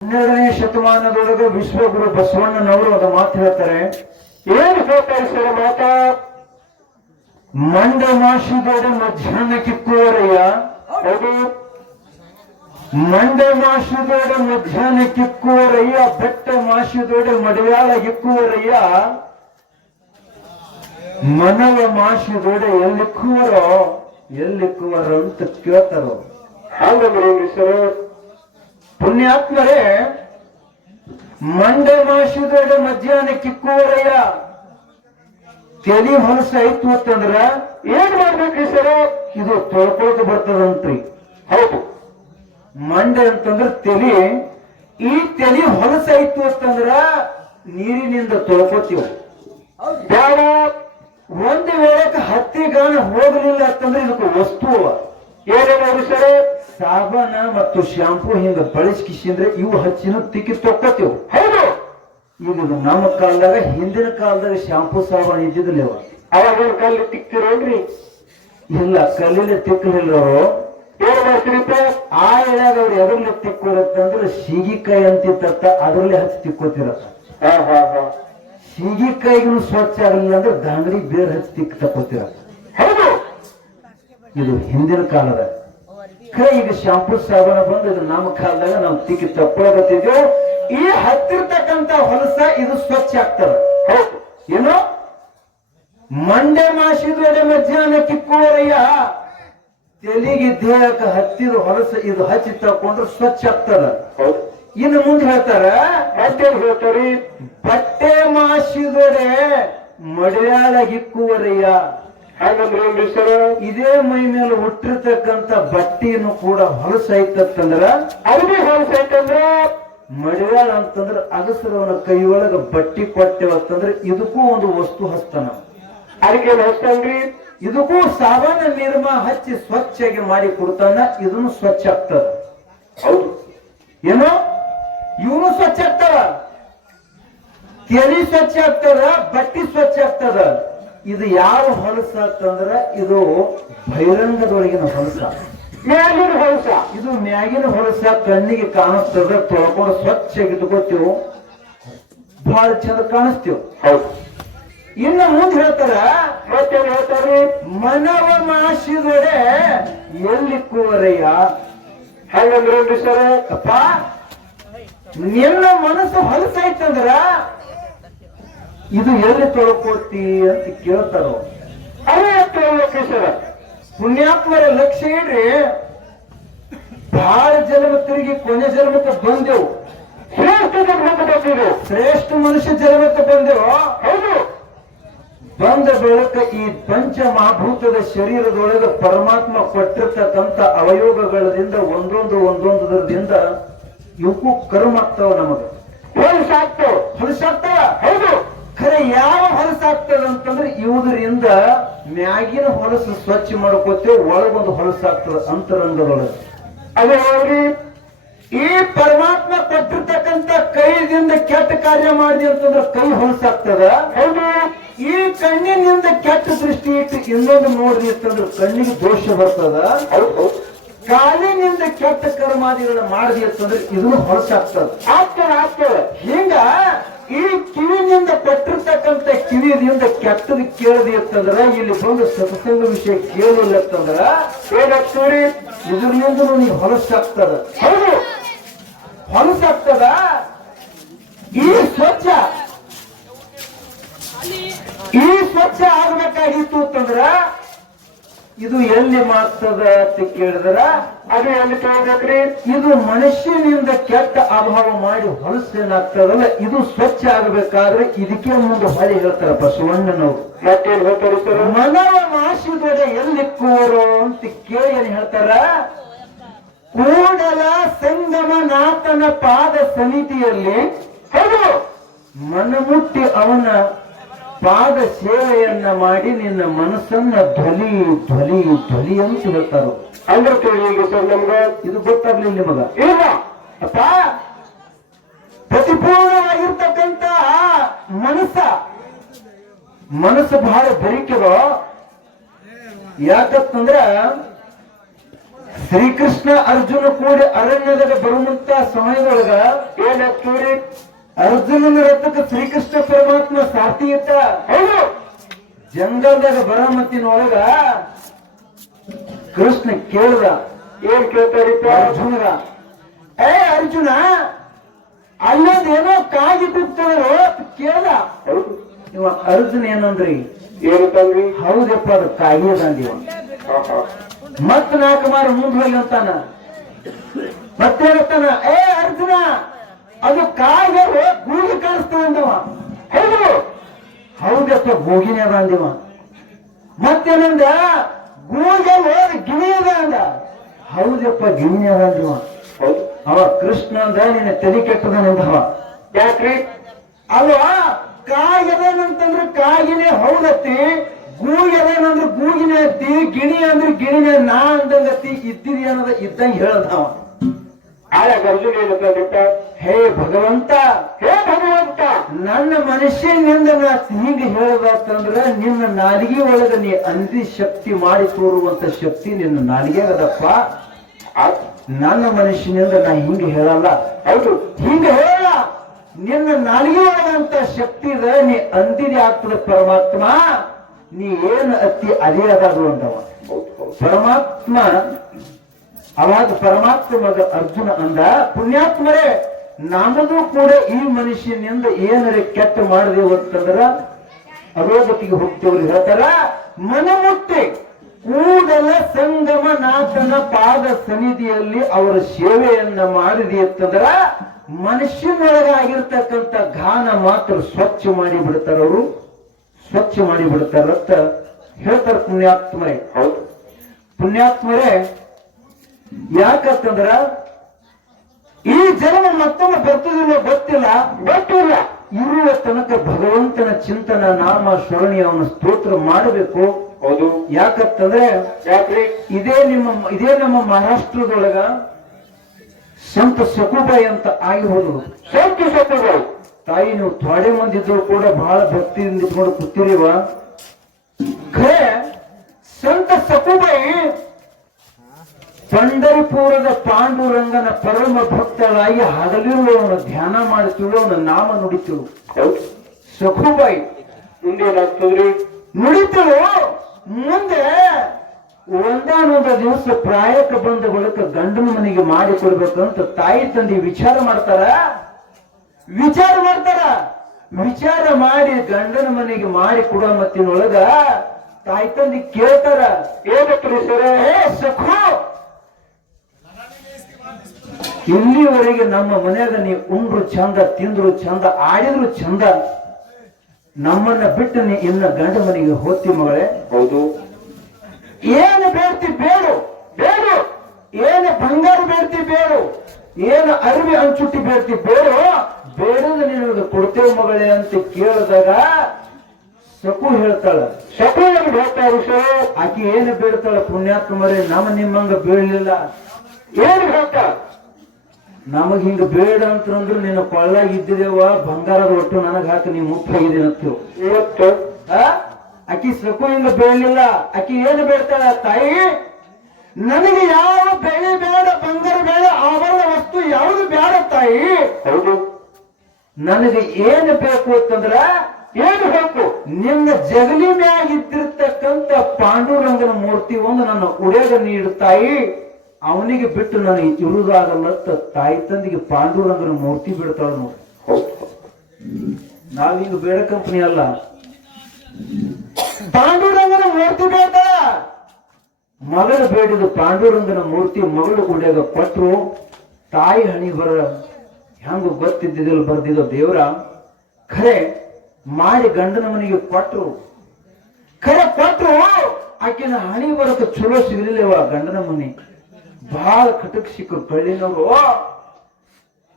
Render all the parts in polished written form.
12ನೇ ಶತಮಾನದೊಳಗೆ ವಿಶ್ವಗುರು ಬಸವಣ್ಣನವರು ಒಂದು ಮಾತು ಹೇಳ್ತಾರೆ. ಏನು ಹೇಳ್ತಾರೆ ಸರ್ ಮಾತಾ? ಮಂಡ ಮಾಸಿದೊಡೆ ಮಧ್ಯಾಹ್ನ ಕಿಕ್ಕುವರಯ್ಯ. ಹೌದು, ಮಂಡ ಮಾಸಿದೊಡೆ ಮಧ್ಯಾಹ್ನ ಕಿಕ್ಕುವರಯ್ಯ, ಬೆಟ್ಟ ಮಾಸಿದೊಡೆ ಮಡಿಯಾಳ ಗಿಕ್ಕುವರಯ್ಯ, ಮನವ ಮಾಸಿದೊಡೆ ಎಲ್ಲಿಕ್ಕುವರೋ ಅಂತ ಕೇಳ್ತಾರೋ. ಹಂಗಂದ್ರೆ ಸರ್ ಪುಣ್ಯಾತ್ಮರೇ, ಮಂಡ ಮಾಸಿದೊಡೆ ಮಧ್ಯಾಹ್ನ ಕಿಕ್ಕುವರಯ್ಯ, ತಲಿ ಹೊಲಸ ಆಯ್ತು ಅಂತಂದ್ರ ಏನ್ ಮಾಡ್ಬೇಕ್ರಿ ಸರ್? ಇದು ತೊಳ್ಕೊಳಕ್ ಬರ್ತದಂತ್ರಿ. ಹೌದು, ಮಂಡೆ ಅಂತಂದ್ರ ತಲಿ. ಈ ತಲಿ ಹೊಲಸ ಆಯ್ತು ಅಂತಂದ್ರ ನೀರಿನಿಂದ ತೊಳ್ಕೊತೀವ. ಬೇಡ. ಒಂದು ವೇಳೆಗೆ ಹತ್ತಿಗಾನ ಹೋಗಲಿಲ್ಲ ಅಂತಂದ್ರೆ ಇದಕ್ಕೆ ವಸ್ತು ಏನೇನು ಸರ್? ಸಾಬಾನ ಮತ್ತು ಶಾಂಪೂ ಹಿಂಗ ಬಳಸ್ಕಿಸಿದ್ರೆ ಇವು ಹಚ್ಚಿನ ತಿಕ್ಕಿ ತೊಕ್ಕೋತೀವ್. ಹೌದು, ಈಗ ಇದು ನಮ್ಮ ಕಾಲದಾಗ, ಹಿಂದಿನ ಕಾಲದಾಗ ಶಾಂಪೂ ಸಾಬಾನ್ ಇದ್ದಿದ್ದಿಲ್ಲ. ಅವಾಗ ಕಲ್ಲು ತಿಕ್ತಿರೋನ್ರಿ? ಇಲ್ಲ, ಕಲ್ಲಿಲೆ ತಿಕ್ಕಲಿಲ್ಲ ಅವರು. ಏನ್ ಮಾಡ್ತೀರಿಪ್ಪ? ಆ ಎಳೆಯಾಗ ಅವ್ರು ಎದ್ರಲ್ಲಿ ತಿಕ್ಕೋರತ್ತಂದ್ರೆ ಸೀಗಿಕಾಯಿ ಅಂತಿತ್ತ, ಅದ್ರಲ್ಲಿ ಹಚ್ಚಿ ತಿಕ್ಕೋತಿರತ್ತ. ಹಾ ಹಾ ಹಾ, ಸೀಗಿಕಾಯಿಗೂ ಸ್ವಚ್ಛ ಆಗಲಿಲ್ಲ ಅಂದ್ರೆ ದಾಂಗಡಿ ಬೇರೆ ಹಚ್ಚಿ ತಿಕ್ಕ ತಕ್ಕೋತಿರತ್ತ. ಹೌದು, ಇದು ಹಿಂದಿನ ಕಾಲದ. ಈಗ ಶಾಂಪೂ ಸಾಬಾನ ಬಂದು ಇದು ನಮ್ಮ ಕಾಲದಾಗ ನಾವು ತಿಕ್ಕಿ ತಕ್ಕೊಳಕತ್ತಿದ್ದೇವೆ. ಈ ಹತ್ತಿರ್ತಕ್ಕಂತ ಹೊಲಸ ಇದು ಸ್ವಚ್ಛ ಆಗ್ತದ. ಹೌದು. ಏನು ಮಂಡೆ ಮಾಸಿದೊಡೆ ಮಧ್ಯಾಹ್ನ ಕಿಕ್ಕುವರಯ್ಯ, ತೆಲಿಗೆ ದೇಹಕ್ಕೆ ಹತ್ತಿದ ಹೊಲಸ ಇದು ಹಚ್ಚಿ ತಕೊಂಡ್ರೆ ಸ್ವಚ್ಛ ಆಗ್ತದ. ಹೌದು. ಇನ್ನು ಮುಂದೆ ಹೇಳ್ತಾರ, ಮತ್ತೇನ್ ಹೇಳ್ತಾರಿ? ಬಟ್ಟೆ ಮಾಸಿದೊಡೆ ಮಡಿಯಾಳ ಗಿಕ್ಕುವರಯ್ಯ. ಹಂಗಂದ್ರೆ ಏನ್ರಿ ಸರ್? ಇದೇ ಮೈ ಮೇಲೆ ಹುಟ್ಟಿರ್ತಕ್ಕಂಥ ಬಟ್ಟೆಯನ್ನು ಕೂಡ ಹೊಲಸ ಐತಂದ್ರ, ಅರ್ಬಿ ಹೊಲಸೈತಂದ್ರ ಮಡಿಯಾಳ ಅಂತಂದ್ರ ಅಗಸರವನ ಕೈ ಒಳಗ ಬಟ್ಟಿ ಕೊಟ್ಟೆವತ್ತಂದ್ರೆ ಇದಕ್ಕೂ ಒಂದು ವಸ್ತು ಹಸ್ತಾನ. ಅದಕ್ಕೆ ಹಸ್ತನ್ರಿ. ಇದಕ್ಕೂ ಸಾಬಾನ ನಿರ್ಮ ಹಚ್ಚಿ ಸ್ವಚ್ಛಗೆ ಮಾಡಿ ಕೊಡ್ತಾನ. ಇದನ್ನು ಸ್ವಚ್ಛ ಆಗ್ತದ. ಹೌದು. ಏನು ಇವನು ಸ್ವಚ್ಛ ಆಗ್ತದ, ತೆಲಿ ಸ್ವಚ್ಛ ಆಗ್ತದ, ಬಟ್ಟಿ ಸ್ವಚ್ಛ ಆಗ್ತದ. ಇದು ಯಾವ ಹೊಲಸ ಅಂತಂದ್ರ ಇದು ಬಹಿರಂಗದೊಳಗಿನ ಹೊಲಸ, ಮ್ಯಾಲಿನ ಹೊಲಸ. ಇದು ಮ್ಯಾಗಿನ ಹೊಲಸ ಕಣ್ಣಿಗೆ ಕಾಣಿಸ್ತದ. ತೊಳ್ಕೊಂಡು ಸ್ವಚ್ಛಗೆ ಇಟ್ಕೋತೀವಿ, ಬಹಳ ಚಂದ ಕಾಣಿಸ್ತೀವಿ. ಹೌದು. ಇನ್ನು ಮುಂದೆ ಹೇಳ್ತಾರ, ಮತ್ತೇನ್ ಹೇಳ್ತಾರಿ? ಮನವ ಮಾಸಿದೊಡೆ ಎಲ್ಲಿಕ್ಕುವರಯ್ಯ. ಹಂಗಂದ್ರೆ ಏನ್ರಿ ಸರ್? ಅಪ್ಪ, ನಿನ್ನ ಮನಸ್ಸು ಹೊಲಸಾಯ್ತಂದ್ರ ಇದು ಎಲ್ಲಿ ತೊಳ್ಕೋತಿ ಅಂತ ಕೇಳ್ತಾರ. ಅವೇ ಹೇಳ್ಬೇಕ್ರಿ ಸರ್. ಪುಣ್ಯಾತ್ಮರ ಲಕ್ಷ್ಯ ಇಡ್ರಿ, ಬಹಳ ಜನ್ಮ ತಿರುಗಿ ಕೊನೆ ಜನ್ಮಕ್ಕೆ ಬಂದೆವು. ಶ್ರೇಷ್ಠ ಜನ್ಮಕ್ಕೆ ಬಂದಿರು. ಶ್ರೇಷ್ಠ ಮನುಷ್ಯ ಜನ್ಮಕ್ಕೆ ಬಂದೆವು. ಹೌದು. ಬಂದ ಬೆಳಕ ಈ ಪಂಚ ಮಹಾಭೂತದ ಶರೀರದೊಳಗೆ ಪರಮಾತ್ಮ ಕೊಟ್ಟಿರ್ತಕ್ಕಂಥ ಅವಯೋಗಗಳಿಂದ ಒಂದೊಂದರದಿಂದ ಇವಕ್ಕೂ ಕರ್ಮ ಆಗ್ತಾವ. ನಮಗ ಹೊಲಸಾಗ್ತಾವ. ಹೊಲಸಾಗ್ತಾವ. ಹೌದು. ಖರೆ ಯಾವ ಹೊಲಸಾಗ್ತದ ಅಂತಂದ್ರೆ ಇವುದರಿಂದ ಮ್ಯಾಗಿನ ಹೊಲಸು ಸ್ವಚ್ಛ ಮಾಡ್ಕೋತೇವೆ, ಒಳಗೊಂದು ಹೊಲಸಾಗ್ತದ ಅಂತರಂಗದೊಳಗೆ. ಅದೇ ಹೋಗ್ರಿ. ಈ ಪರಮಾತ್ಮ ಕೊಟ್ಟಿರ್ತಕ್ಕಂಥ ಕೈದಿಂದ ಕೆಟ್ಟ ಕಾರ್ಯ ಮಾಡಿದೆ ಅಂತಂದ್ರೆ ಕೈ ಹೊಲಸಾಗ್ತದ. ಹೌದು. ಈ ಕಣ್ಣಿನಿಂದ ಕೆಟ್ಟ ದೃಷ್ಟಿ ಇಟ್ಟು ಇನ್ನೊಂದು ನೋಡಿದೆ ಅಂತಂದ್ರೆ ಕಣ್ಣಿಗೆ ದೋಷ ಬರ್ತದ. ಹೌದು. ಕಾಲಿನಿಂದ ಕೆಟ್ಟ ಕರ್ಮಾದಿಗಳನ್ನ ಮಾಡಿದೆ ಅಂತಂದ್ರೆ ಇದನ್ನು ಹೊಲಸಾಗ್ತದ. ಆಗ್ತದೆ. ಹಿಂಗ ಈ ಕಿವಿನಿಂದ ಕೊಟ್ಟಿರ್ತಕ್ಕಂಥ ಕಿವಿಯಿಂದ ಕೆಟ್ಟದ ಕೇಳದಿ ಅಂತಂದ್ರ ಇಲ್ಲಿ ಬಂದು ಸತ್ಸಂಗ ವಿಷಯ ಕೇಳಿಲ್ಲ ಅಂತಂದ್ರ ಏನಾಗ್ತೀರಿ? ಇದರಿಂದ ನೀವು ಹೊಲಸಾಗ್ತದ. ಹೌದು. ಹೊಲಸಾಗ್ತದ. ಈ ಸ್ವಚ್ಛ ಆಗ್ಬೇಕಾಗಿತ್ತು ಅಂತಂದ್ರ ಇದು ಎಲ್ಲಿ ಮಾಡ್ತದ ಅಂತ ಕೇಳಿದ್ರ ಅದು ಎಲ್ಲಿ ತಗೋಬೇಕ್ರಿ? ಇದು ಮನುಷ್ಯನಿಂದ ಕೆಟ್ಟ ಅಭಾವ ಮಾಡಿ ಹೊಲಸೇನಾಗ್ತದಲ್ಲ, ಇದು ಸ್ವಚ್ಛ ಆಗಬೇಕಾದ್ರೆ ಇದಕ್ಕೆ ಮುಂದೆ ಹೊಳೆ ಹೇಳ್ತಾರ ಬಸವಣ್ಣನವರು. ಮತ್ತೇನ್ ಹೇಳ್ತಾರೆ ಸರ್? ಮನವ ಮಾಸಿದೊಡೆ ಎಲ್ಲಿಕ್ಕುವರು ಅಂತ ಕೇಳಿ ಏನ್ ಹೇಳ್ತಾರ, ಕೂಡಲ ಸಂಗಮನಾಥನ ಪಾದ ಸಮಿತಿಯಲ್ಲಿ ಹೌದು ಮನಮುಟ್ಟಿ ಅವನ ಪಾದ ಸೇವೆಯನ್ನ ಮಾಡಿ ನಿನ್ನ ಮನಸ್ಸನ್ನ ಧ್ವಲಿ ಧ್ವಲಿ ಧ್ವಲಿ ಅಂತ ಹೇಳ್ತಾರ. ಅಂದ್ರೆ ಈಗ ಸರ್ ನಮ್ಗ ಇದು ಗೊತ್ತಾಗ್ಲಿಲ್ಲ ನಿಮಗ? ಇಲ್ಲ. ಅಪ್ಪ, ಪ್ರತಿಪೂರ್ಣವಾಗಿರ್ತಕ್ಕಂಥ ಮನಸ್ಸು ಬಹಳ ಬೆರಿಕೆವ. ಯಾಕಂದ್ರ ಶ್ರೀಕೃಷ್ಣ ಅರ್ಜುನ ಕೂಡಿ ಅರಣ್ಯದಾಗ ಬರುವಂತ ಸಮಯದೊಳಗ ಏನಾಗ್ತೀರಿ? ಅರ್ಜುನನ ರಥಕ್ಕೆ ಶ್ರೀಕೃಷ್ಣ ಪರಮಾತ್ಮ ಸಾರ್ಥಿ ಇತ್ತ. ಹೌದು. ಜಂಗಲ್ದಾಗ ಬರಮತ್ತಿನೊಳಗ ಕೃಷ್ಣ ಕೇಳ್ದ. ಏನ್ ಕೇಳ್ತಾರಿಪ್ಪ? ಅರ್ಜುನಗ, ಏ ಅರ್ಜುನ, ಅಲ್ಲೊಂದೇನೋ ಕಾಗಿ ಬಿಡ್ತಾರೋ ಕೇಳ್ದ. ಹೌದು. ಇವ ಅರ್ಜುನ ಏನಂದ್ರಿ? ಏನು ತಂದ್ರಿ? ಹೌದಪ್ಪ, ಅದು ಕಾಗಿ ಅದಂದಿವ. ಹಾ ಹಾ. ಮತ್ 4 ಮಾರು ಮುಂದ್ ಹೋಗಿ ಅಂತಾನ. ಮತ್ತೇನಂತಾನ? ಏ ಅರ್ಜುನ, ಅದು ಕಾಗೆ ಗೂಗಿ ಕಾಣಿಸ್ತದ ಅಂದವ. ಹೌದು. ಹೌದಪ್ಪ, ಗೋಗಿನೇ ಅದ ಅಂದಿವ. ಮತ್ತೇನಂದ? ಗೂಗಲ್ ಗಿಣಿ ಅದ ಅಂದ. ಹೌದಪ್ಪ, ಗಿಣಿ ಅದ ಅಂದಿವ. ಹೌದು. ಅವ ಕೃಷ್ಣ ಅಂದ, ನಿನ್ನ ತಲೆ ಕೆಟ್ಟದನಂದವ. ಯಾಕ್ರಿ? ಅಲ್ವಾ, ಕಾಗೆದೇನಂತಂದ್ರೆ ಕಾಗಿನೇ ಹೌದತ್ತಿ, ಗೂಗೆದೇನಂದ್ರೆ ಗೂಗಿನೇ ಅತ್ತಿ, ಗಿಣಿ ಅಂದ್ರೆ ಗಿಣಿನೇ ನಾ ಅಂದಂಗತ್ತಿ, ಇದ್ದಿದಿ ಅನ್ನೋದ ಇದ್ದಂಗ ಹೇಳದವ. ಆಗ ಅರ್ಜುನ ಏನಂತ? ಹೇ ಭಗವಂತ, ಹೇ ಭಗವಂತ, ನನ್ನ ಮನುಷ್ಯನಿಂದ ನಾ ಹಿಂಗ ಹೇಳಬೇಕಂದ್ರ ನಿನ್ನ ನಾಲಿಗೆ ಒಳಗ ನೀ ಅಂದಿ ಶಕ್ತಿ ಮಾಡಿ ತೋರುವಂತ ಶಕ್ತಿ ನಿನ್ನ ನಾಲಿಗೆ ಅದಪ್ಪ. ನನ್ನ ಮನುಷ್ಯನಿಂದ ನಾ ಹಿಂಗ ಹೇಳಲ್ಲ. ಹೌದು. ಹಿಂಗ ಹೇಳಲ್ಲ. ನಿನ್ನ ನಾಲಿಗೆ ಒಳಗಂತ ಶಕ್ತಿ ಇದೆ, ನೀ ಅಂದಿದೆ ಆಗ್ತದೆ ಪರಮಾತ್ಮ. ನೀ ಏನ್ ಅತ್ತಿ ಅದೇ ಅದಾದ್ರು ಅಂದವ ಪರಮಾತ್ಮ. ಅವಾಗ ಪರಮಾತ್ಮ ಮಗ ಅರ್ಜುನ ಅಂದ, ಪುಣ್ಯಾತ್ಮರೇ, ನಮಗೂ ಕೂಡ ಈ ಮನುಷ್ಯನಿಂದ ಏನರೇ ಕೆಟ್ಟ ಮಾಡಿದೆವು ಅಂತಂದ್ರ ಅಧೋಗತಿಗೆ ಹೋಗ್ತೇವ್ರಿ. ಹೇಳ್ತಾರ, ಮನಮುಟ್ಟಿ ಕೂಡಲ ಸಂಗಮ ನಾಥನ ಪಾದ ಸನ್ನಿಧಿಯಲ್ಲಿ ಅವರ ಸೇವೆಯನ್ನ ಮಾಡಿದೆ ಅಂತಂದ್ರ ಮನುಷ್ಯನೊಳಗಾಗಿರ್ತಕ್ಕಂಥ ಘಾನ ಮಾತ್ರ ಸ್ವಚ್ಛ ಮಾಡಿ ಬಿಡ್ತಾರ. ಅವರು ಸ್ವಚ್ಛ ಮಾಡಿ ಬಿಡ್ತಾರಂತ ಹೇಳ್ತಾರ ಪುಣ್ಯಾತ್ಮರೇ. ಹೌದು. ಪುಣ್ಯಾತ್ಮರೇ, ಯಾಕಂತಂದ್ರ ಈ ಜನ್ಮ ಮತ್ತೊಮ್ಮೆ ಬರ್ತದಿಲ್ಲ ಗೊತ್ತಿಲ್ಲ. ಇರುವ ತನಕ ಭಗವಂತನ ಚಿಂತನ ನಾಮ ಸ್ಮರಣೆ ಅವನ ಸ್ತೋತ್ರ ಮಾಡಬೇಕು. ಹೌದು. ಯಾಕಂತಂದ್ರೆ ಯಾಕ್ರಿ? ಇದೇ ನಮ್ಮ ಮಹಾರಾಷ್ಟ್ರದೊಳಗ ಸಂತ ಸಕುಬಾಯಿ ಅಂತ ಆಗಿ ಹೋದ್ರು. ಸಂತ ಸಕುಬಾಯಿ ತಾಯಿ, ನೀವು ಥೋಡೆ ಮಂದಿ ಇದ್ರು ಕೂಡ ಬಹಳ ಭಕ್ತಿಯಿಂದ ಇಟ್ಕೊಂಡು ಕೂತಿರಿವ. ಖರೆ ಸಂತ ಸಕುಬಾಯಿ ಪಂಡರಪುರದ ಪಾಂಡುರಂಗನ ಪರಮ ಭಕ್ತಳಾಗಿ ಹಗಲಿರುವವನ ಧ್ಯಾನ ಮಾಡುತ್ತಿಳು, ಅವನ ನಾಮ ನುಡಿತಿಳು. ಸಖುಬಾಯಿ ಮುಂದೇನಾಗ್ತದ್ರಿ? ನುಡಿತಿಳು. ಮುಂದೆ ಒಂದಾನೊಂದ ದಿವಸ ಪ್ರಾಯಕ್ಕೆ ಬಂದ ಬಳಿಕ ಗಂಡನ ಮನೆಗೆ ಮಾಡಿ ಕೊಡ್ಬೇಕಂತ ತಾಯಿ ತಂದೆ ವಿಚಾರ ಮಾಡ್ತಾರ. ವಿಚಾರ ಮಾಡಿ ಗಂಡನ ಮನೆಗೆ ಮಾಡಿ ಕೊಡೋ ಮತ್ತಿನೊಳಗ ತಾಯಿ ತಂದೆ ಕೇಳ್ತಾರ, ಏನತ್ರಿ ಸರ? ಏ ಸಖು, ಇಲ್ಲಿವರೆಗೆ ನಮ್ಮ ಮನ್ಯಾಗ ನೀ ಉಂಡ್ರು ಚಂದ, ತಿಂದ್ರು ಚಂದ, ಆಡಿದ್ರು ಚಂದ, ನಮ್ಮನ್ನ ಬಿಟ್ಟು ನೀ ಇನ್ನ ಗಂಡ ಮನೆಗೆ ಹೋಗ್ತಿ ಮಗಳೇ. ಹೌದು. ಏನು ಬೇಡ್ತಿ ಬೇಡು, ಏನು ಬಂಗಾರ ಬೇಡ್ತಿ ಬೇಡು, ಏನು ಅರಿವಿ ಅಂಚುಟ್ಟಿ ಬೇಡ್ತಿ ಬೇಡು, ಬೇಡದ ನಿನಗೆ ಕೊಡ್ತೇವೆ ಮಗಳೇ ಅಂತ ಕೇಳಿದಾಗ ಸಕು ಹೇಳ್ತಾಳ. ಸಕು ಏನು ಹೇಳ್ತಾರು ಸರ್? ಆಕಿ ಏನು ಬೇಡ್ತಾಳ? ಪುಣ್ಯಾತ್ಮರೇ, ನಿಮ್ಮಂಗ ಬೀಳಲಿಲ್ಲ. ಏನು ಹೇಳ್ತ? ನಮಗ್ ಹಿಂಗ ಬೇಡ ಅಂತಂದ್ರು ನಿನ್ನ ಕೊಳ್ಳಾಗ ಇದ್ದಿದೇವ, ಬಂಗಾರದ ಒಟ್ಟು ನನಗ್ ಹಾಕಿ ನೀ ಮುಪ್ಪ ಹೋಗಿದ್ದೀನಂತೀವ್. ಇವತ್ತು ಆಕಿ ಸಕು ಹಿಂಗ ಬೇಡಲಿಲ್ಲ. ಆಕಿ ಏನು ಬೇಡ್ತಾಳ? ತಾಯಿ, ನನಗೆ ಯಾವ ಬೆಳೆ ಬೇಡ, ಬಂಗಾರ ಬೇಡ, ಆಭರಣ ವಸ್ತು ಯಾವುದು ಬೇಡ ತಾಯಿ. ಹೌದು. ನನಗೆ ಏನು ಬೇಕು ಅಂತಂದ್ರ ಏನು ಬೇಕು? ನಿನ್ನ ಜಗಲಿ ಮ್ಯಾಗಿದ್ದಿರ್ತಕ್ಕಂಥ ಪಾಂಡುರಂಗನ ಮೂರ್ತಿ ಒಂದು ನನ್ನ ಉಡೆಗ ನೀಡು ತಾಯಿ, ಅವನಿಗೆ ಬಿಟ್ಟು ನನಗೆ ಇರುವುದಾಗಲ್ಲತ್ತ ತಾಯಿ ತಂದಿಗೆ ಪಾಂಡುರಂಗನ ಮೂರ್ತಿ ಬಿಡ್ತಾಳ ನೋಡಿ. ನಾವೀಗ ಬೇಡ ಕಂಪನಿ ಅಲ್ಲ, ಪಾಂಡುರಂಗನ ಮೂರ್ತಿ ಬೇಡ್ತಾಳ. ಮಗಳು ಬೇಡಿದ ಪಾಂಡುರಂಗನ ಮೂರ್ತಿ ಮಗಳು ಉಡೆಗ ಕೊಟ್ರು. ತಾಯಿ ಹಣಿ ಬರ ಹೆಂಗ ಗೊತ್ತಿದ್ದಿದ್ದಿಲ್ಲ ಬರ್ದಿದ್ದ ದೇವ್ರ. ಖರೆ ಮಾಡಿ ಗಂಡನ ಮನೆಗೆ ಕೊಟ್ರು. ಆಕಿನ ಹಣಿ ಬರಕ ಚಲೋ ಸಿಗಲಿಲ್ಲವ. ಗಂಡನ ಮನೆ ಬಹಳ ಕಟಕ್ ಸಿಕ್ಕರು ಕಳ್ಳಿನವರು.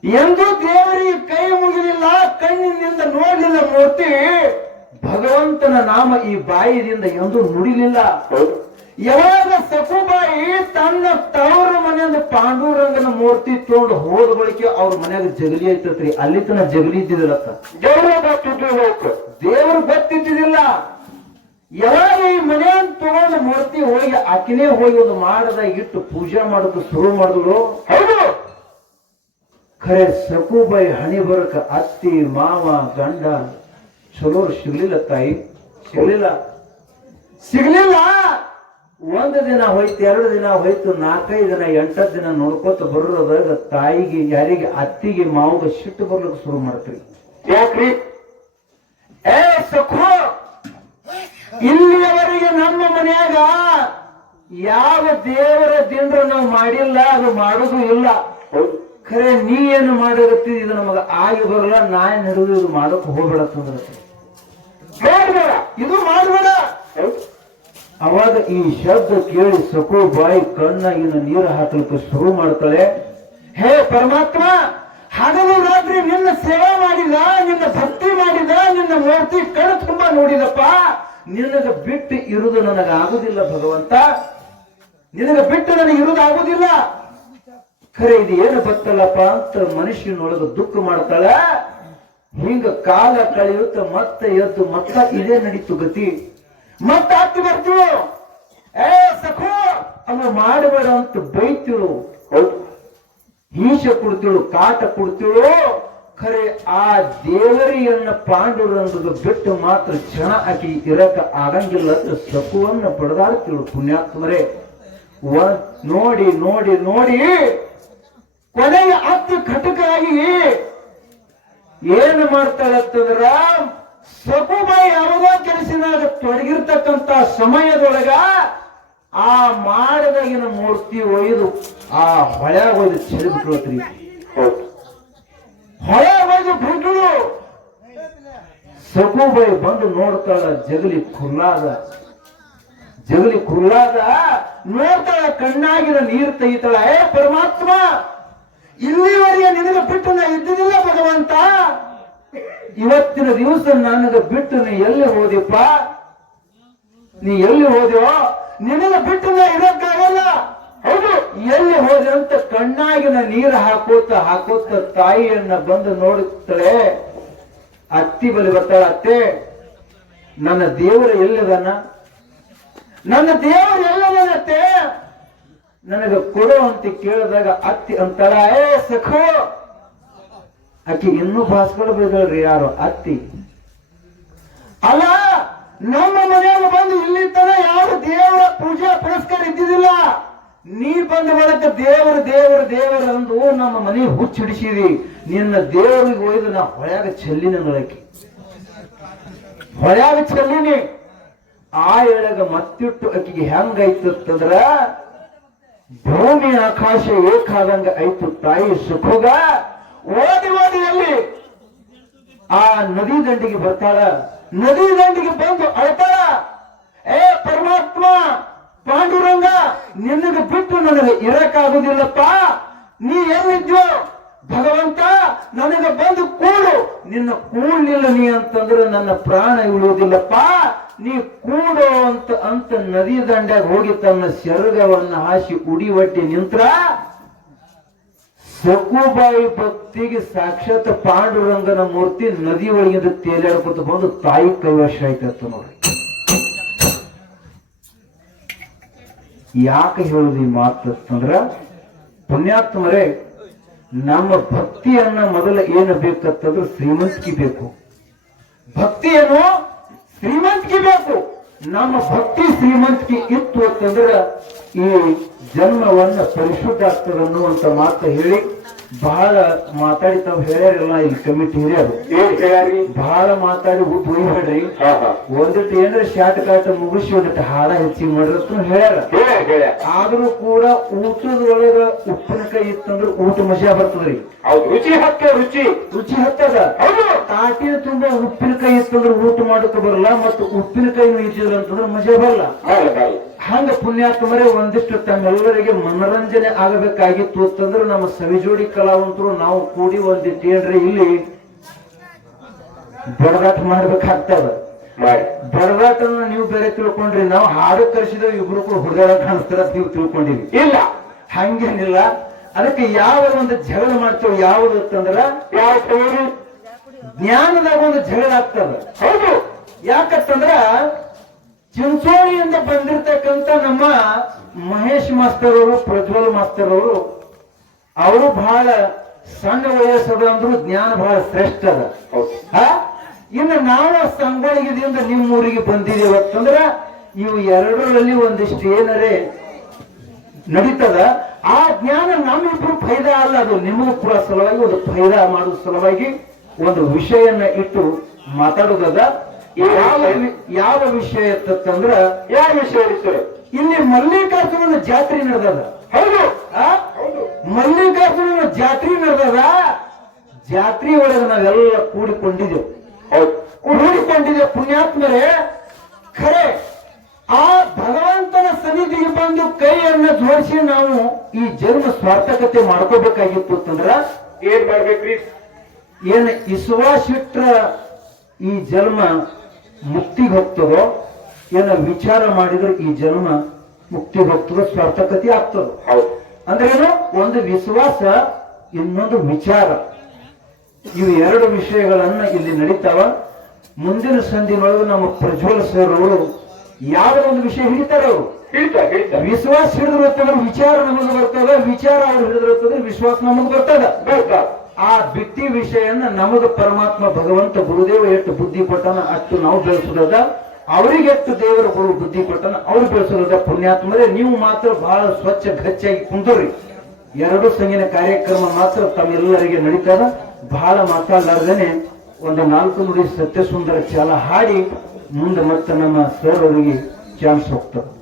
ಎಂದೂ ದೇವರಿಗೆ ಕೈ ಮುಗಿಲಿಲ್ಲ, ಕಣ್ಣಿನಿಂದ ನೋಡ್ಲಿಲ್ಲ ಮೂರ್ತಿ. ಭಗವಂತನ ನಾಮ ಈ ಬಾಯಿದಿಂದ ಎಂದೂ ನುಡಿಲಿಲ್ಲ. ಯಾವಾಗ ಸಕುಬಾಯಿ ತನ್ನ ತವರ ಮನೆಯಿಂದ ಪಾಂಡುರಂಗನ ಮೂರ್ತಿ ತಗೊಂಡು ಹೋದ ಬಳಿಕೆ ಅವ್ರ ಮನ್ಯಾಗ ಜಗಲಿ ಐತತ್ರಿ. ಅಲ್ಲಿ ತನ ಜಗಲಿ ಇದ್ದಿದಿಲ್ಲತ್ತ. ದೇವ್ರು ಗೊತ್ತಿದ್ದಿಲ್ಲ. ಯಾವಾಗ ಈ ಮನೆಯನ್ನು ತಗೊಂಡು ಮೂರ್ತಿ ಹೋಗಿ ಆಕಿನೇ ಹೋಗಿ ಒಂದು ಮಾಡದ ಇಟ್ಟು ಪೂಜೆ ಮಾಡೋದು ಶುರು ಮಾಡಿದ್ರು. ಹೌದು. ಖರೆ ಸಕುಬಾಯಿ ಹಣಿ ಬರಕ ಅತ್ತಿ ಮಾವ ಗಂಡ ಚಲೋ ಸಿಗ್ಲಿಲ್ಲ ತಾಯಿ, ಸಿಗ್ಲಿಲ್ಲ. ಒಂದು ದಿನ ಹೋಯ್ತು, 2 ದಿನ ಹೋಯ್ತು, 4-5 ದಿನ 8 ದಿನ ನೋಡ್ಕೋತ ಬರೋದಾಗ ತಾಯಿಗೆ ಯಾರಿಗೆ ಅತ್ತಿಗೆ ಮಾವಗ ಸಿಟ್ಟು ಬರ್ಲಿಕ್ಕೆ ಶುರು ಮಾಡ್ತೀವಿ. ಯಾಕ್ರಿ? ಏ ಸಖೋ, ಇಲ್ಲಿಯವರೆಗೆ ನಮ್ಮ ಮನ್ಯಾಗ ಯಾವ ದೇವರ ದಿಂಡ್ರ ನಾವು ಮಾಡಿಲ್ಲ, ಅದು ಮಾಡುದು ಇಲ್ಲ. ಖರೆ ನೀ ಏನು ಮಾಡಕತ್ತಿ, ಇದು ನಮಗ ಆಗಿ ಬರಲ್ಲ, ನಾ ಏನ್ ಹಿಡಿದು ಇದು ಮಾಡಕ್ ಹೋಗ್ಬೇಡ ತಂದ್ರೆ ಮಾಡ್ಬೇಡ, ಇದು ಮಾಡ್ಬೇಡ. ಅವಾಗ ಈ ಶಬ್ದ ಕೇಳಿ ಸಕು ಬಾಯಿ ಕಣ್ಣಾಗಿನ ನೀರು ಹಾಕಲಿಕ್ಕೆ ಶುರು ಮಾಡ್ತಾಳೆ. ಹೇ ಪರಮಾತ್ಮ, ಹಗಲು ರಾತ್ರಿ ನಿನ್ನ ಸೇವೆ ಮಾಡಿದ, ನಿನ್ನ ಭಕ್ತಿ ಮಾಡಿದ, ನಿನ್ನ ಮೂರ್ತಿ ಕಣ್ಣು ತುಂಬಾ ನೋಡಿದಪ್ಪ, ನಿನಗ ಬಿಟ್ಟು ಇರುವುದು ನನಗಾಗುದಿಲ್ಲ ಭಗವಂತ, ನಿನಗ ಬಿಟ್ಟು ನನಗೆ ಇರುವುದು ಆಗುದಿಲ್ಲ. ಖರೆ ಇದು ಏನು ಬತ್ತಲ್ಲಪ್ಪ ಅಂತ ಮನುಷ್ಯನೊಳಗ ದುಃಖ ಮಾಡ್ತಾಳ. ಹಿಂಗ ಕಾಲ ಕಳೆಯುತ್ತ ಮತ್ತೆ ಎದ್ದು ಮತ್ತ ಇದೇ ನಡೀತು ಗತಿ. ಮತ್ತ ಹತ್ತಿ ಬರ್ತೀಳು. ಏ ಸಖೋ, ಅವ ಮಾಡಬೇಡ ಅಂತ ಬೈತಿಳು, ಹೀಶ ಕೊಡ್ತಿಳು, ಕಾಟ ಕೊಡ್ತಿಳು. ಖರೆ ಆ ದೇವರಿಯನ್ನ ಪಾಂಡುರಂಗದ ಬಿಟ್ಟು ಮಾತ್ರ ಕ್ಷಣ ಆಕಿ ಇರಕ ಆಗಂಗಿಲ್ಲ ಅಂತ ಸಖುವನ್ನ ಬಡದಾಡ್ತಿಳು. ಪುಣ್ಯಾತ್ಮರೇ, ನೋಡಿ ನೋಡಿ ನೋಡಿ ಕೊನೆಗೆ ಅತ್ತಿ ಘಟಕಾಗಿ ಏನು ಮಾಡ್ತಾಳಂತಂದ್ರ, ಸಕುಬಾಯಿ ಯಾವುದೋ ಕೆಲಸನಾಗ ತೊಡಗಿರ್ತಕ್ಕಂತ ಸಮಯದೊಳಗ ಆ ಮಾಡದಾಗಿನ ಮೂರ್ತಿ ಒಯ್ದು ಆ ಹೊಳ್ಯಾಗ ಒಯ್ದು ಚೆಲ್ಲಿ ಬಿಟ್ರಿ. ಹೊಳೆ ಒಯ್ದು ಬಿಟ್ರು. ಸಕುಬಾಯಿ ಬಂದು ನೋಡ್ತಾಳ, ಜಗಲಿ ಕುಲ್ಲಾದ ನೋಡ್ತಾಳ, ಕಣ್ಣಾಗಿನ ನೀರು ತೆಗಿತಾಳ. ಏ ಪರಮಾತ್ಮ, ಇಲ್ಲಿವರೆಗೆ ನಿನಗೆ ಬಿಟ್ಟು ನಾ ಇದ್ದಿದ್ದಿಲ್ಲ ಭಗವಂತ, ಇವತ್ತಿನ ದಿವಸ ನನಗೆ ಬಿಟ್ಟು ನೀ ಎಲ್ಲಿ ಹೋದ್ಯಪ್ಪ, ನೀ ಎಲ್ಲಿ ಹೋದ್ಯೋ, ನಿನಗೆ ಬಿಟ್ಟು ನಾ ಇರಕ್ಕಾಗಲ್ಲ. ಹೌದು, ಎಲ್ಲಿ ಹೋದೆ ಅಂತ ಕಣ್ಣಾಗಿನ ನೀರು ಹಾಕೋತ ತಾಯಿಯನ್ನ ಬಂದು ನೋಡುತ್ತಾಳೆ. ಅತ್ತಿ ಬಲಿ ಬರ್ತಾಳ. ಅತ್ತೆ, ನನ್ನ ದೇವರ ಎಲ್ಲದನ, ನನ್ನ ದೇವರು ಎಲ್ಲದನತ್ತೆ, ನನಗೆ ಕೊಡು ಅಂತ ಕೇಳಿದಾಗ ಅತ್ತಿ ಅಂತಾಳ, ಏ ಸಖೋ, ಆಕಿ ಇನ್ನೂ ಭಾಸ್ಕರ ಬೈದಳ್ರಿ. ಯಾರು? ಅತ್ತಿ. ಅಲ್ಲ, ನಮ್ಮ ಮನೆಯಾಗ ಬಂದು ಇಲ್ಲಿ ತರ ಯಾರು ದೇವರ ಪೂಜೆ ಪುರಸ್ಕಾರ ಇದ್ದಿದ್ದಿಲ್ಲ. ನೀ ಬಂದ ಬಳಕ ದೇವರು ಅಂದು ನಮ್ಮ ಮನೆ ಹುಚ್ಚಿಡಿಸಿದಿ. ನಿನ್ನ ದೇವರಿಗೆ ಒಯ್ದು ನಾ ಹೊಳ್ಯಾಗ ಚೆಲ್ಲಿನ ನಳಕಿ, ಹೊಳ್ಯಾಗ ಚೆಲ್ಲಿನಿ. ಆ ಎಳಗ ಮತ್ತಿಟ್ಟು ಆಕಿಗೆ ಹೆಂಗೈತಂದ್ರ ಭೂಮಿ ಆಕಾಶ ಏಕಾದಂಗ ಐತು ತಾಯಿ ಸುಖೋಗ. ಓದಿ ಎಲ್ಲಿ ಆ ನದಿ ದಂಡಿಗೆ ಬರ್ತಾಳ. ನದಿ ದಂಡಿಗೆ ಬಂದು ಅಳ್ತಾಳ. ಏ ಪರಮಾತ್ಮ, ಪಾಂಡುರಂಗ, ನಿನಗೆ ಬಿಟ್ಟು ನನಗೆ ಇರಕ್ಕಾಗುದಿಲ್ಲಪ್ಪ, ನೀ ಎಲ್ಲಿದ್ಯೋ ಭಗವಂತ, ನನಗೆ ಬಂದು ಕೂಡು. ನಿನ್ನ ಕೂಡ್ಲಿಲ್ಲ ನೀ ಅಂತಂದ್ರೆ ನನ್ನ ಪ್ರಾಣ ಉಳಿಯುವುದಿಲ್ಲಪ್ಪ, ನೀ ಕೂಡು ಅಂತ ನದಿ ದಂಡ್ಯಾಗ ಹೋಗಿ ತನ್ನ ಸೆರಗವನ್ನ ಹಾಸಿ ಉಡಿ ಒಟ್ಟಿ ನಿಂತ್ರ. ಸಕುಬಾಯಿ ಭಕ್ತಿಗೆ ಸಾಕ್ಷಾತ್ ಪಾಂಡುರಂಗನ ಮೂರ್ತಿ ನದಿ ಒಳಗಿಂದ ತೇಲಾಡ್ಕೊತ ಬಂದು ತಾಯಿ ಕೈವಶ ಆಯ್ತತ್ತ ನೋಡ್ರಿ. ಯಾಕೆ ಹೇಳುದು ಈ ಮಾತಂದ್ರ, ಪುಣ್ಯಾತ್ಮರೇ, ನಮ್ಮ ಭಕ್ತಿಯನ್ನ ಮೊದಲ ಏನು ಬೇಕಂತಂದ್ರೆ ಶ್ರೀಮಂತಿಕೆ ಬೇಕು. ಭಕ್ತಿಯನ್ನು ಶ್ರೀಮಂತಿಕೆ ಬೇಕು. ನಮ್ಮ ಭಕ್ತಿ ಶ್ರೀಮಂತಿಕೆ ಇತ್ತು ಅಂತಂದ್ರೆ ಈ ಜನ್ಮವನ್ನ ಪರಿಶುದ್ಧ ಆಗ್ತದೆ ಅನ್ನುವಂತ ಮಾತು ಹೇಳಿ ಬಹಳ ಮಾತಾಡಿ ತಾವ್ ಹೇಳ್ಯಾರಲ್ಲ ಇಲ್ಲಿ ಕಮಿಟಿ ಹಿರಿಯರು. ಏನ್ ಹೇಳ್ಯಾರಿ? ಬಹಳ ಮಾತಾಡಿ ಒಯ್ಬೇಡ್ರಿ, ಒಂದಿಟ್ಟು ಏನ್ರ ಶಾರ್ಟ್ ಕಾಟ್ ಮುಗಿಸಿ ಒಂದಿಟ್ಟು ಹಾಡ ಹೆಚ್ಚಿಗೆ ಮಾಡಿರತ್ನು ಹೇಳ್ಯಾರ. ಆದ್ರೂ ಕೂಡ ಊಟದೊಳಗ ಉಪ್ಪಿನಕಾಯಿ ಇತ್ತಂದ್ರೆ ಊಟ ಮಜಾ ಬರ್ತದ್ರಿ. ರುಚಿ ಹತ್ತದ. ತಾಟಿನ ತುಂಬಾ ಉಪ್ಪಿನಕಾಯಿ ಇತ್ತಂದ್ರೆ ಊಟ ಮಾಡಕ್ ಬರಲ್ಲ, ಮತ್ತು ಉಪ್ಪಿನಕಾಯಿನೂ ಇದ್ದಿಲ್ಲ ಅಂತಂದ್ರೆ ಮಜಾ ಬರಲ್ಲ. ಹಂಗ ಪುಣ್ಯಾತ್ಮರೇ ಒಂದಿಷ್ಟು ತಮ್ಮೆಲ್ಲರಿಗೆ ಮನರಂಜನೆ ಆಗಬೇಕಾಗಿತ್ತು ಅಂತಂದ್ರೆ ನಮ್ಮ ಸವಿಜೋಡಿ ಕಲಾವಂತರು ನಾವು ಕೂಡಿ ಒಂದಿಟ್ಟು ಏನ್ರಿ ಇಲ್ಲಿ ಬಡದಾಟ ಮಾಡ್ಬೇಕಾಗ್ತದ. ಬಡದಾಟನ ನೀವು ಬೇರೆ ತಿಳ್ಕೊಂಡ್ರಿ, ನಾವು ಹಾಡು ಕರೆಸಿದ ಇಬ್ರು ಕೂಡ ಹುಡುಗಾಡ ಕಾಣಿಸ್ತಾರ ನೀವು ತಿಳ್ಕೊಂಡಿವಿ. ಇಲ್ಲ, ಹಂಗೇನಿಲ್ಲ. ಅದಕ್ಕೆ ಯಾವ ಒಂದು ಜಗಳ ಮಾಡ್ತೇವೆ ಯಾವುದು ಅಂತಂದ್ರ ಜ್ಞಾನದಾಗ ಒಂದು ಜಗಳ ಆಗ್ತದ. ಹೌದು, ಯಾಕಂತಂದ್ರ ಚಿಂಚೋಳಿಯಿಂದ ಬಂದಿರತಕ್ಕಂತ ನಮ್ಮ ಮಹೇಶ್ ಮಾಸ್ತರ್ ಅವರು, ಪ್ರಜ್ವಲ್ ಮಾಸ್ತರ್ ಅವರು, ಅವರು ಬಹಳ ಸಣ್ಣ ವಯಸ್ಸದ ಅಂದ್ರು ಜ್ಞಾನ ಬಹಳ ಶ್ರೇಷ್ಠ ಅದ. ಹೌದು. ಆ? ಇನ್ನು ನಾವು ಸಂಗೊಳ್ಳಿಗಿದಿಂದ ನಿಮ್ಮ ಊರಿಗೆ ಬಂದಿದ್ದೇವೆ ಅಂತಂದ್ರ ಇವು ಎರಡರಲ್ಲಿ ಒಂದಿಷ್ಟು ಏನರೇ ನಡೀತದ. ಆ ಜ್ಞಾನ ನಮ್ಮಿಬ್ರು ಫೈದಾ ಅಲ್ಲ, ಅದು ನಿಮಗೂ ಕೂಡ ಸಲುವಾಗಿ ಒಂದು ಫೈದಾ ಮಾಡುವ ಸಲುವಾಗಿ ಒಂದು ವಿಷಯನ ಇಟ್ಟು ಮಾತಾಡುದದ. ಯಾವ ವಿಷಯ ಅಂತಂದ್ರ, ಯಾವ ವಿಷಯ ಸರ್? ಇಲ್ಲಿ ಮಲ್ಲಿಕಾರ್ಜುನನ ಜಾತ್ರೆ ನಡೆದದ. ಹೌದು. ಆ? ಮಲ್ಲಿಕಾರ್ಜುನನ ಜಾತ್ರೆ ನಡೆದದ. ಜಾತ್ರೆ ಒಳಗೆ ನಾವೆಲ್ಲ ಕೂಡಿಕೊಂಡಿದ್ದೆವು. ಹೌದು. ಕೂಡಿಕೊಂಡಿದ್ದೆ ಪುಣ್ಯಾತ್ಮರೇ. ಖರೆ ಆ ಭಗವಂತನ ಸನ್ನಿಧಿಗೆ ಬಂದು ಕೈಯನ್ನ ಜೋಡಿಸಿ ನಾವು ಈ ಜನ್ಮ ಸ್ವಾರ್ಥಕತೆ ಮಾಡ್ಕೋಬೇಕಾಗಿತ್ತು ಅಂತಂದ್ರ ಏನ್ ಮಾಡ್ಬೇಕ್ರಿ? ಏನ್ ವಿಶ್ವಾಸಿಟ್ರ ಈ ಜನ್ಮ ಮುಕ್ತಿಗೆ ಹೋಗ್ತದೋ, ಏನ ವಿಚಾರ ಮಾಡಿದ್ರೆ ಈ ಜನ್ಮ ಮುಕ್ತಿಗೆ ಹೋಗ್ತದೋ, ಸ್ವಾರ್ಥಕತೆ ಆಗ್ತದೋ. ಹೌದು. ಅಂದ್ರೆ ಏನು? ಒಂದು ವಿಶ್ವಾಸ, ಇನ್ನೊಂದು ವಿಚಾರ. ಇವು ಎರಡು ವಿಷಯಗಳನ್ನ ಇಲ್ಲಿ ನಡೀತಾವ. ಮುಂದಿನ ಸಂಧಿನೊಳಗೆ ನಮ್ಮ ಪ್ರಜ್ವಲ್ ಸರ್ ಅವರು ಯಾವ ಒಂದು ವಿಷಯ ಹಿಡಿತಾರ. ಅವರು ಹೇಳ್ತಾ ವಿಶ್ವಾಸ ಹಿಡಿದಿರುತ್ತಂದ್ರೆ ವಿಚಾರ ನಮಗೆ ಬರ್ತದ, ವಿಚಾರ ಅವ್ರು ಹಿಡಿದಿರುತ್ತಂದ್ರೆ ವಿಶ್ವಾಸ ನಮಗೆ ಬರ್ತದ. ಆ ಬಿಟ್ಟಿ ವಿಷಯನ ನಮಗ ಪರಮಾತ್ಮ ಭಗವಂತ ಗುರುದೇವ ಎಷ್ಟು ಬುದ್ಧಿ ಕೊಟ್ಟನ ಅಷ್ಟು ನಾವು ಬೆಳೆಸೋದ, ಅವರಿಗೆ ಎಷ್ಟು ದೇವರ ಗುರು ಬುದ್ಧಿ ಕೊಟ್ಟನ ಅವ್ರು ಬೆಳೆಸೋದ. ಪುಣ್ಯಾತ್ಮರೇ, ನೀವು ಮಾತ್ರ ಬಹಳ ಸ್ವಚ್ಛ ಗಚ್ಚಾಗಿ ಕುಂತವ್ರಿ. ಎರಡು ಸಂಗಿನ ಕಾರ್ಯಕ್ರಮ ಮಾತ್ರ ತಮ್ಮೆಲ್ಲರಿಗೆ ನಡೀತದ. ಬಹಳ ಮಾತಾಡಲಾರ್ದೇನೆ ಒಂದು 4 ನುಡಿ ಸತ್ಯ ಸುಂದರ ಚಾಲ ಹಾಡಿ ಮುಂದೆ ಮತ್ತೆ ನಮ್ಮ ಸರ್ ಅವರಿಗೆ ಚಾನ್ಸ್ ಹೋಗ್ತದೆ.